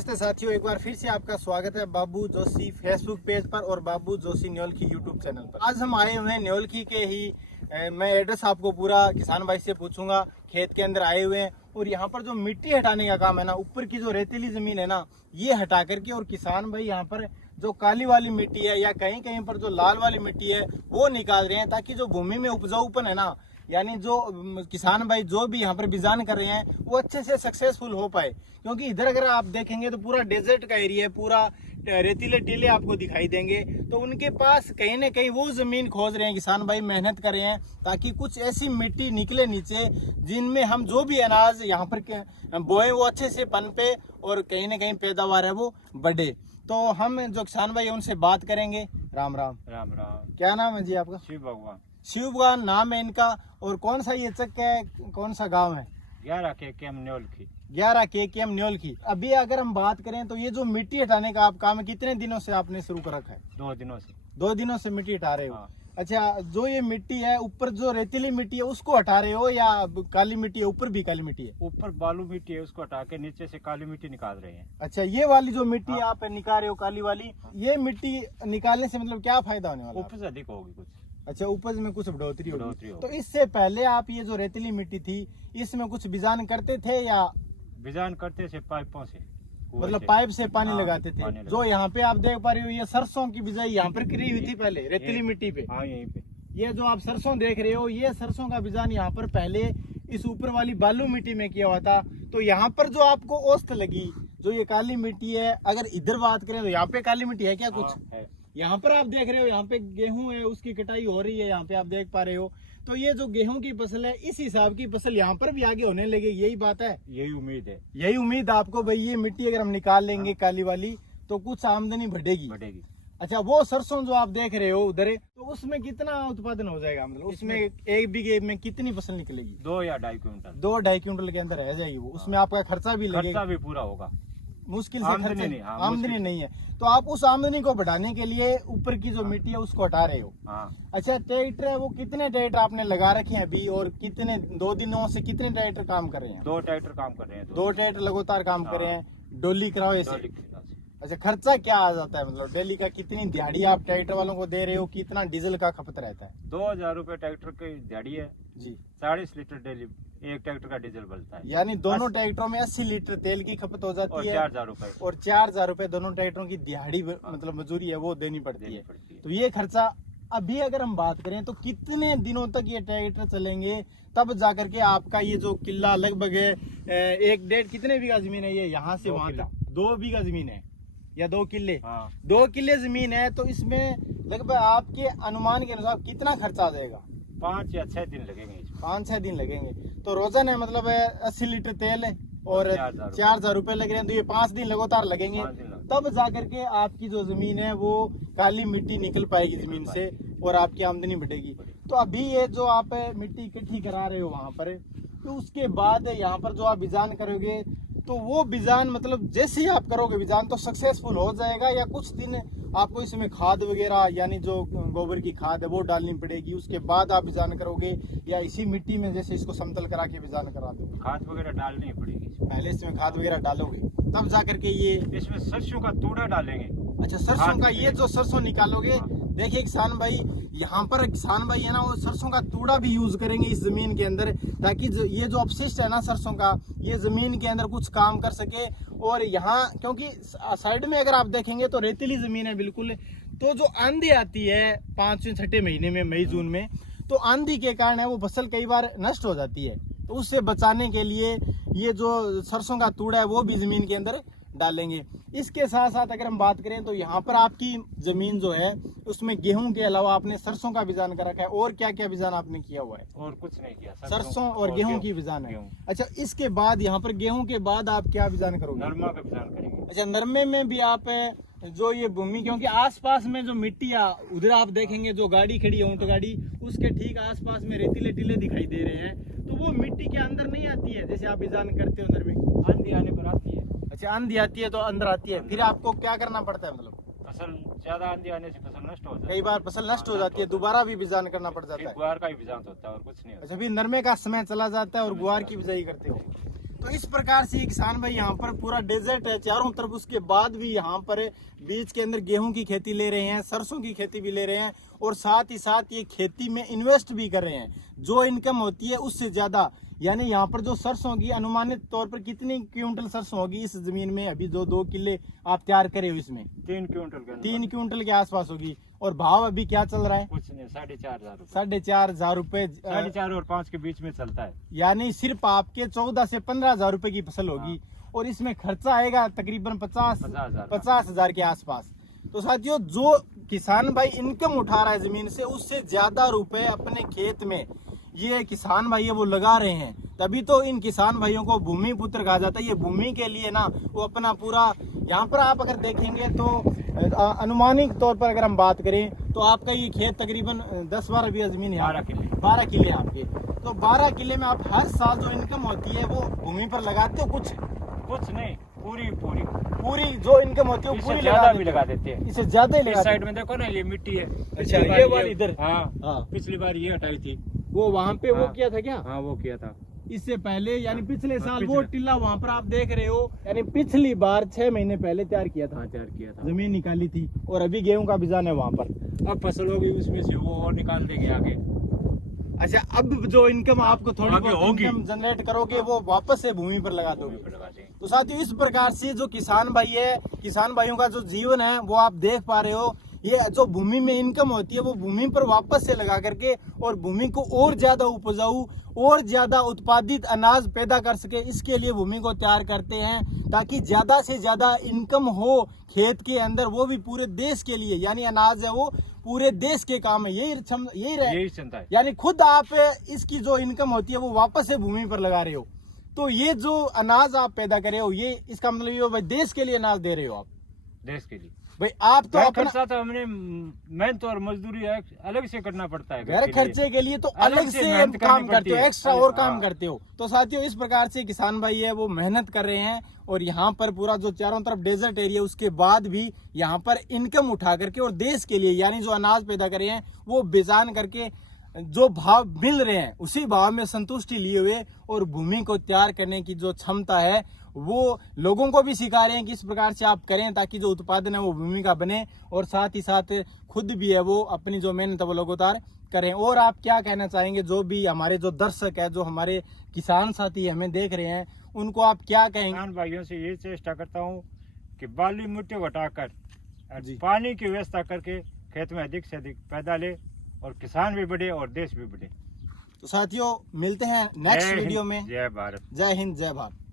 नमस्ते साथियों, एक बार फिर से आपका स्वागत है बाबू जोशी फेसबुक पेज पर और बाबू जोशी न्योलखी यूट्यूब चैनल पर। आज हम आए हुए हैं न्योलखी के ही मैं एड्रेस आपको पूरा किसान भाई से पूछूंगा। खेत के अंदर आए हुए हैं और यहाँ पर जो मिट्टी हटाने का काम है ना, ऊपर की जो रेतीली जमीन है ना, ये हटा करके और किसान भाई यहाँ पर जो काली वाली मिट्टी है या कहीं कहीं पर जो लाल वाली मिट्टी है वो निकाल रहे हैं, ताकि जो भूमि में उपजाऊपन है ना, यानी जो किसान भाई जो भी यहाँ पर बिजान कर रहे हैं वो अच्छे से सक्सेसफुल हो पाए। क्योंकि इधर अगर आप देखेंगे तो पूरा डेजर्ट का एरिया है, पूरा रेतीले टीले आपको दिखाई देंगे। तो उनके पास कहीं ना कहीं वो जमीन खोज रहे हैं, किसान भाई मेहनत कर रहे हैं ताकि कुछ ऐसी मिट्टी निकले नीचे जिनमें हम जो भी अनाज यहाँ पर बोए वो अच्छे से पनपे और कहीं ना कहीं पैदावार है वो बढ़े। तो हम जो किसान भाई उनसे बात करेंगे। राम राम। राम राम। क्या नाम है जी आपका? शिव भगवान। शिव भगवान नाम है इनका। और कौन सा ये चक है, कौन सा गांव है? 11 KKM न्योलखी। 11 KKM न्योलखी। अभी अगर हम बात करें तो ये जो मिट्टी हटाने का आप काम है, कितने दिनों से आपने शुरू कर रखा है? 2 दिनों से। 2 दिनों से मिट्टी हटा रहे हो? हाँ। अच्छा, जो ये मिट्टी है ऊपर जो रेतीली मिट्टी है उसको हटा रहे हो या काली मिट्टी है? ऊपर भी काली मिट्टी है? ऊपर बालू मिट्टी है, उसको हटा के नीचे से काली मिट्टी निकाल रहे हैं। अच्छा, ये वाली जो मिट्टी हाँ। आप निकाल रहे हो काली वाली, ये मिट्टी निकालने से मतलब क्या फायदा होने वाला? उपज अधिक होगी कुछ। अच्छा, उपज में कुछ बढ़ोतरी होगी। होगी। तो इससे पहले आप ये जो रेतीली मिट्टी थी इसमें कुछ बिजान करते थे या बिजान करते से पाइपों से, मतलब पाइप से पानी हाँ, लगाते थे? पानी लगाते। जो यहाँ पे आप देख पा रहे हो ये सरसों की बिजाई यहाँ पर करी हुई थी पहले रेतीली मिट्टी पे। हाँ, यहीं पे। ये जो आप सरसों देख रहे हो ये सरसों का बिजान यहाँ पर पहले इस ऊपर वाली बालू मिट्टी में किया हुआ था। तो यहाँ पर जो आपको औसत लगी जो ये काली मिट्टी है, अगर इधर बात करें तो यहाँ पे काली मिट्टी है क्या कुछ? हाँ, है। यहाँ पर आप देख रहे हो यहाँ पे गेहूं है, उसकी कटाई हो रही है, यहाँ पे आप देख पा रहे हो। तो ये जो गेहूं की फसल है इस हिसाब की फसल यहाँ पर भी आगे होने लगे, यही बात है? यही उम्मीद है। यही उम्मीद आपको भाई, ये मिट्टी अगर हम निकाल लेंगे काली वाली तो कुछ आमदनी बढ़ेगी। अच्छा, वो सरसों जो आप देख रहे हो उधर, तो उसमें कितना उत्पादन हो जाएगा? मतलब उसमें एक बीघे में कितनी फसल निकलेगी? 2 या 2.5 क्विंटल। 2-2.5 क्विंटल के अंदर रह जाएगी वो। उसमें आपका खर्चा भी लगेगा, खर्चा भी पूरा होगा। मुश्किल से आमदनी नहीं, हाँ, आमदनी नहीं है। तो आप उस आमदनी को बढ़ाने के लिए ऊपर की जो मिट्टी है उसको हटा रहे हो। हाँ। अच्छा, ट्रैक्टर है वो कितने ट्रैक्टर आपने लगा रखे हैं अभी, और कितने 2 दिनों से कितने ट्रैक्टर काम कर रहे हैं? 2 ट्रैक्टर काम कर रहे हैं। 2 ट्रैक्टर लगातार काम कर रहे हैं। डोली कराओ ऐसे? डोली के हिसाब से। अच्छा, खर्चा क्या आ जाता है? मतलब डेली का कितनी दिहाड़ी आप ट्रैक्टर वालों को दे रहे हो, कितना डीजल का खपत रहता है? 2000 रुपए ट्रैक्टर की दिहाड़ी है जी। 40 लीटर डेली एक ट्रैक्टर का डीजल बलता है। यानी दोनों ट्रैक्टरों में 80 लीटर तेल की खपत हो जाती और है। 4000 रुपए। और 4000 रुपए दोनों ट्रैक्टरों की दिहाड़ी मतलब मजदूरी है वो देनी पड़ती है। है। तो ये खर्चा अभी अगर हम बात करें तो कितने दिनों तक ये ट्रैक्टर चलेंगे तब जाकर के आपका ये जो किला लगभग 1-1.5 कितने बीघा जमीन है ये यहाँ से वहां तक? 2 बीघा जमीन है या 2 किले? हाँ। 2 किले जमीन है। तो इसमें लगभग आपके अनुमान के अनुसार कितना खर्चा आ जाएगा? 5 या 6 दिन लगेंगे इसमें। 5-6 दिन लगेंगे। तो रोजाना मतलब 80 लीटर तेल है और 4000 रुपए लग रहे हैं, तो ये 5 दिन लगातार लगेंगे। तब जाकर के आपकी जो जमीन है वो काली मिट्टी निकल पाएगी जमीन से और आपकी आमदनी बढ़ेगी। तो अभी ये जो आप मिट्टी इकट्ठी करा रहे हो वहां पर, तो उसके बाद यहाँ पर जो आप बिजान करोगे तो वो बिजान मतलब जैसे ही आप करोगे बिजान तो सक्सेसफुल हो जाएगा, या कुछ दिन आपको इसमें खाद वगैरह यानी जो गोबर की खाद है वो डालनी पड़ेगी, उसके बाद आप बिजान करोगे, या इसी मिट्टी में जैसे इसको समतल करा के बिजान करा दो? खाद वगैरह डालनी पड़ेगी। पहले इसमें खाद वगैरह डालोगे तब जाकर के ये? इसमें सरसों का तूड़ा डालेंगे। अच्छा, सरसों का ये जो सरसों निकालोगे, देखिए किसान भाई यहाँ पर किसान भाई है ना वो सरसों का तूड़ा भी यूज करेंगे इस जमीन के अंदर, ताकि ये जो अपशिष्ट है ना सरसों का, ये जमीन के अंदर कुछ काम कर सके। और यहाँ क्योंकि साइड में अगर आप देखेंगे तो रेतीली जमीन है बिल्कुल, तो जो आंधी आती है 5वें-6ठे महीने में, मई जून में, तो आंधी के कारण है वो फसल कई बार नष्ट हो जाती है। तो उससे बचाने के लिए ये जो सरसों का तूड़ा है वो भी जमीन के अंदर डालेंगे। इसके साथ साथ अगर हम बात करें तो यहाँ पर आपकी जमीन जो है उसमें गेहूं के अलावा आपने सरसों का बिजान कर रखा है, और क्या क्या बिजान आपने किया हुआ है? और कुछ नहीं किया। सरसों और गेहूं की बिजान है। अच्छा, इसके बाद यहाँ पर गेहूं के बाद आप क्या बिजान करोगे? नरमा का बिजान करेंगे। अच्छा, नरमे में भी आप जो ये भूमि, क्योंकि आसपास में जो मिट्टी है उधर आप देखेंगे जो गाड़ी खड़ी है ऊंट गाड़ी, उसके ठीक आसपास में रेतीले टीले दिखाई दे रहे हैं, तो वो मिट्टी के अंदर नहीं आती है जैसे आप बिजान करते हो नरमे? आंधी आने पर आती है। अच्छा, आंधी आती है तो अंदर आती है, फिर आपको क्या करना पड़ता है? मतलब फसल ज्यादा आंधी आने से फसल नष्ट हो जाती है। कई बार फसल नष्ट हो जाती है, दोबारा भी बिजान करना पड़ जाता है। गुआर का ही बिजान होता है और कुछ नहीं होता। अच्छा, फिर नरमे का समय चला जाता है और गुआर की बिजाई करते हो? तो इस प्रकार से ये किसान भाई यहाँ पर पूरा डेजर्ट है चारों तरफ, उसके बाद भी यहाँ पर बीच के अंदर गेहूं की खेती ले रहे हैं, सरसों की खेती भी ले रहे हैं, और साथ ही साथ ये खेती में इन्वेस्ट भी कर रहे हैं। जो इनकम होती है उससे ज्यादा, यानी यहाँ पर जो सरसों की अनुमानित तौर पर कितनी क्विंटल सरसों होगी इस जमीन में, अभी जो 2 किले आप तैयार करे हो इसमें 3 क्विंटल के 3 क्विंटल के आसपास होगी। और भाव अभी क्या चल रहा है? कुछ नहीं, 4,500 4,500 रुपए, 4,500 और 5 के बीच में चलता है। यानी सिर्फ आपके 14 से 15,000 रुपए की फसल होगी। और इसमें खर्चा आएगा तकरीबन 50,000 के आसपास। तो साथियों, जो किसान भाई इनकम उठा रहा है जमीन से, उससे ज्यादा रुपए अपने खेत में ये किसान भाई है वो लगा रहे हैं। तभी तो इन किसान भाइयों को भूमि पुत्र कहा जाता है। ये भूमि के लिए ना वो अपना पूरा, यहाँ पर आप अगर देखेंगे तो अनुमानिक तौर पर अगर हम बात करें तो आपका ये खेत तकरीबन 10-12 बीघा जमीन है, 12 किले आपके। तो 12 किले में आप हर साल जो इनकम होती है वो भूमि पर लगाते हो? कुछ नहीं, पूरी जो इनकम होती है वो पूरी लगा देते हैं। इससे ज्यादा ही लगा। साइड में देखो ना, ये मिट्टी है। अच्छा, ये वाली इधर। हाँ, पिछली बार ये हटाई थी वो वहाँ पे। वो किया था क्या? हाँ, वो किया था इससे पहले, यानी पिछले साल वो टिल्ला वहाँ पर आप देख रहे हो, यानी पिछली बार 6 महीने पहले तैयार किया था। जमीन निकाली थी, और अभी गेहूं का बीजान है वहाँ पर। अब फसल होगी उसमें से वो और निकाल देंगे आगे। अच्छा, अब जो इनकम आपको थोड़ी आगे बहुत होगी, इनकम जनरेट करोगे वो वापस से भूमि पर लगा दोगे। तो साथियों, इस प्रकार से जो किसान भाई है, किसान भाइयों का जो जीवन है वो आप देख पा रहे हो। ये जो भूमि में इनकम होती है वो भूमि पर वापस से लगा करके, और भूमि को और ज्यादा उपजाऊ और ज्यादा उत्पादित अनाज पैदा कर सके, इसके लिए भूमि को तैयार करते हैं, ताकि ज्यादा से ज्यादा इनकम हो खेत के अंदर, वो भी पूरे देश के लिए। यानी अनाज है वो पूरे देश के काम है, यही क्षमता है। यानी खुद आप इसकी जो इनकम होती है वो वापस से भूमि पर लगा रहे हो। तो ये जो अनाज आप पैदा कर रहे हो, ये इसका मतलब ये भाई देश के लिए अनाज दे रहे हो आप, देश के लिए। भाई आप तो अपना खर्चा तो हमने मेहनत और मजदूरी अलग से करना पड़ता है। घर खर्चे के लिए तो अलग से काम करते हो, एक्स्ट्रा और काम करते हो। तो साथियों, इस प्रकार से किसान भाई है वो मेहनत कर रहे हैं, और यहाँ पर पूरा जो चारों तरफ डेजर्ट एरिया, उसके बाद भी यहाँ पर इनकम उठा करके और देश के लिए, यानी जो अनाज पैदा कर रहे हैं वो बेचान करके जो भाव मिल रहे हैं उसी भाव में संतुष्टि लिए हुए, और भूमि को तैयार करने की जो क्षमता है वो लोगों को भी सिखा रहे हैं कि इस प्रकार से आप करें, ताकि जो उत्पादन है वो भूमि का बने, और साथ ही साथ खुद भी है वो अपनी जो मेहनत है वो लगातार करें। और आप क्या कहना चाहेंगे, जो भी हमारे जो दर्शक है, जो हमारे किसान साथी हमें देख रहे हैं, उनको आप क्या कहेंगे? किसान भाइयों से ये चेष्टा करता हूँ कि बाली मिट्टी हटाकर पानी की व्यवस्था करके खेत में अधिक से अधिक पैदा ले, और किसान भी बढ़े और देश भी बढ़े। तो साथियों, मिलते हैं नेक्स्ट वीडियो में। जय भारत। जय हिंद, जय भारत।